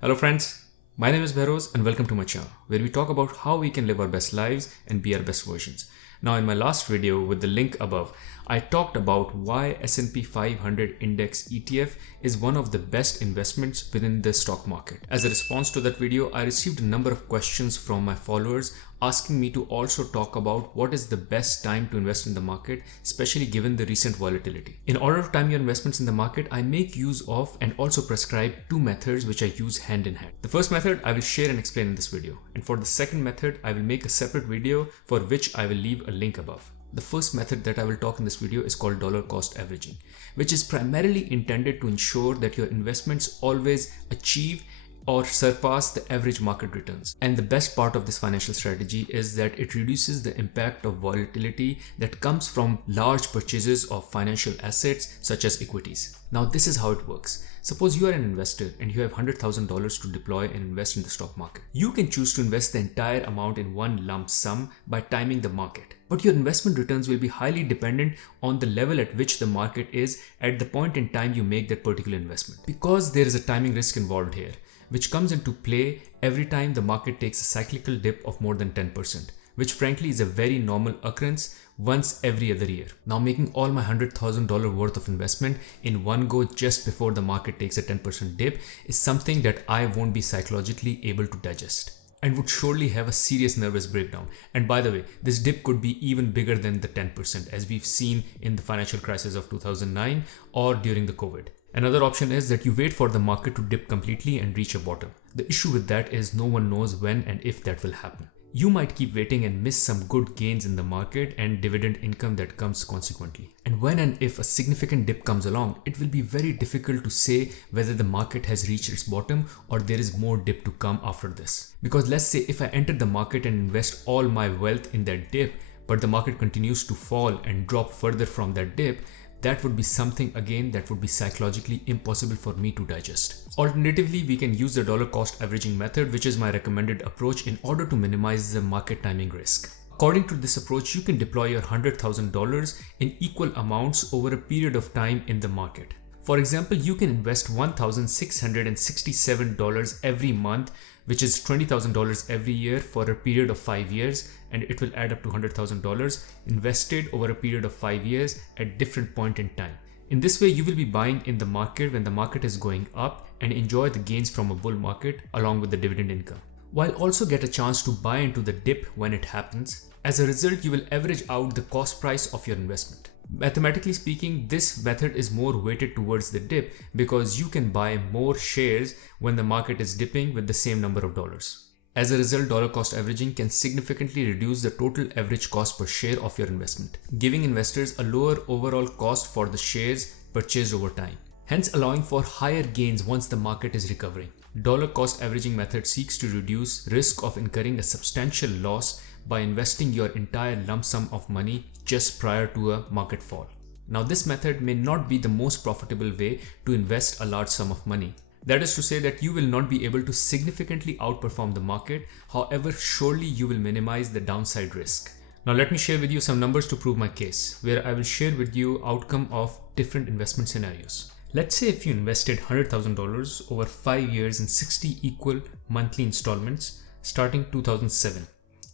Hello friends, my name is Behroz and welcome to my channel where we talk about how we can live our best lives and be our best versions. Now in my last video with the link above, I talked about why S&P 500 Index ETF is one of the best investments within the stock market. As a response to that video, I received a number of questions from my followers asking me to also talk about what is the best time to invest in the market, especially given the recent volatility. In order to time your investments in the market, I make use of and also prescribe two methods which I use hand in hand. The first method I will share and explain in this video, and for the second method I will make a separate video for which I will leave a link above. The first method that I will talk in this video is called dollar cost averaging, which is primarily intended to ensure that your investments always achieve or surpass the average market returns. And the best part of this financial strategy is that it reduces the impact of volatility that comes from large purchases of financial assets such as equities. Now this is how it works. Suppose you are an investor and you have $100,000 to deploy and invest in the stock market. You can choose to invest the entire amount in one lump sum by timing the market. But your investment returns will be highly dependent on the level at which the market is at the point in time you make that particular investment. Because there is a timing risk involved here, which comes into play every time the market takes a cyclical dip of more than 10%, which frankly is a very normal occurrence once every other year. Now making all my $100,000 worth of investment in one go just before the market takes a 10% dip is something that I won't be psychologically able to digest and would surely have a serious nervous breakdown. And by the way, this dip could be even bigger than the 10% as we've seen in the financial crisis of 2009 or during the COVID. Another option is that you wait for the market to dip completely and reach a bottom. The issue with that is no one knows when and if that will happen. You might keep waiting and miss some good gains in the market and dividend income that comes consequently. And when and if a significant dip comes along, it will be very difficult to say whether the market has reached its bottom or there is more dip to come after this. Because let's say if I enter the market and invest all my wealth in that dip, but the market continues to fall and drop further from that dip, that would be something again that would be psychologically impossible for me to digest. Alternatively, we can use the dollar cost averaging method, which is my recommended approach in order to minimize the market timing risk. According to this approach, you can deploy your $100,000 in equal amounts over a period of time in the market. For example, you can invest $1,667 every month, which is $20,000 every year for a period of 5 years, and it will add up to $100,000 invested over a period of 5 years at different point in time. In this way, you will be buying in the market when the market is going up and enjoy the gains from a bull market along with the dividend income, while also get a chance to buy into the dip when it happens. As a result, you will average out the cost price of your investment. Mathematically speaking, this method is more weighted towards the dip because you can buy more shares when the market is dipping with the same number of dollars. As a result, dollar cost averaging can significantly reduce the total average cost per share of your investment, giving investors a lower overall cost for the shares purchased over time, hence allowing for higher gains once the market is recovering. Dollar cost averaging method seeks to reduce risk of incurring a substantial loss by investing your entire lump sum of money just prior to a market fall. Now this method may not be the most profitable way to invest a large sum of money. That is to say that you will not be able to significantly outperform the market. However, surely you will minimize the downside risk. Now let me share with you some numbers to prove my case, where I will share with you outcome of different investment scenarios. Let's say if you invested $100,000 over 5 years in 60 equal monthly installments starting 2007.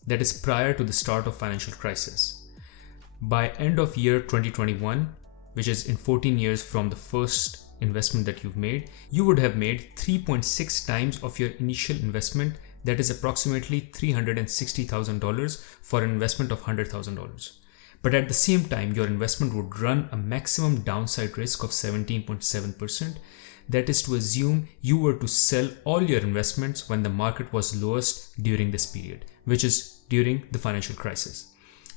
That is prior to the start of financial crisis. By end of year 2021, which is in 14 years from the first investment that you've made, you would have made 3.6 times of your initial investment. That is approximately $360,000 for an investment of $100,000. But at the same time, your investment would run a maximum downside risk of 17.7%. That is to assume you were to sell all your investments when the market was lowest during this period, which is during the financial crisis.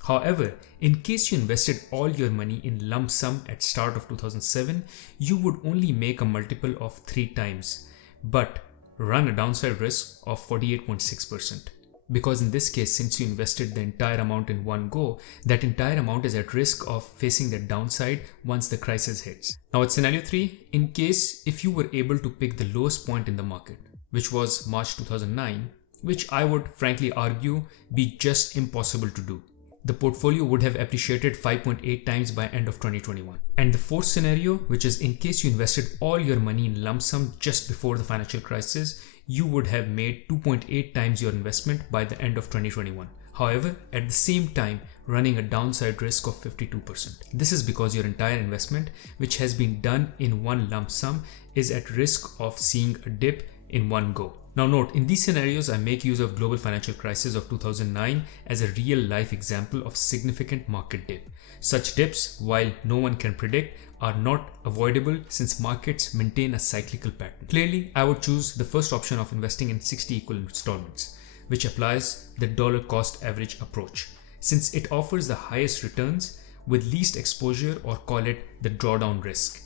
However, in case you invested all your money in lump sum at start of 2007, you would only make a multiple of 3 times, but run a downside risk of 48.6%. Because in this case, since you invested the entire amount in one go, that entire amount is at risk of facing the downside once the crisis hits. Now at scenario 3, in case if you were able to pick the lowest point in the market, which was March 2009, which I would frankly argue be just impossible to do, the portfolio would have appreciated 5.8 times by end of 2021. And the fourth scenario, which is in case you invested all your money in lump sum just before the financial crisis, you would have made 2.8 times your investment by the end of 2021. However, at the same time, running a downside risk of 52%. This is because your entire investment, which has been done in one lump sum, is at risk of seeing a dip in one go. Now note, in these scenarios, I make use of global financial crisis of 2009 as a real life example of significant market dip. Such dips, while no one can predict, are not avoidable since markets maintain a cyclical pattern. Clearly, I would choose the first option of investing in 60 equal installments, which applies the dollar cost average approach, since it offers the highest returns with least exposure, or call it the drawdown risk.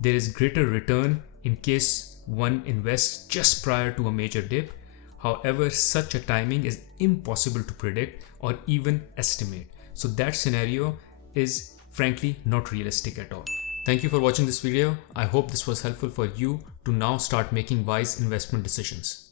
There is greater return in case one invests just prior to a major dip. However, such a timing is impossible to predict or even estimate. So that scenario is frankly not realistic at all. Thank you for watching this video. I hope this was helpful for you to now start making wise investment decisions.